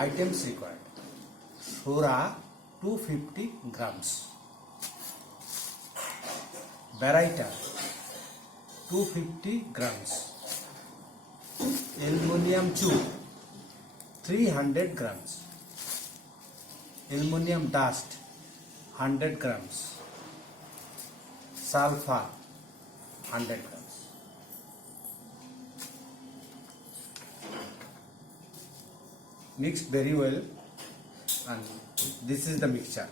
Items required: Sora 250 grams, Baryta 250 grams, Aluminum tube 300 grams, Aluminum dust 100 grams, Sulfur 100 grams. Mixed very well, and this is the mixture.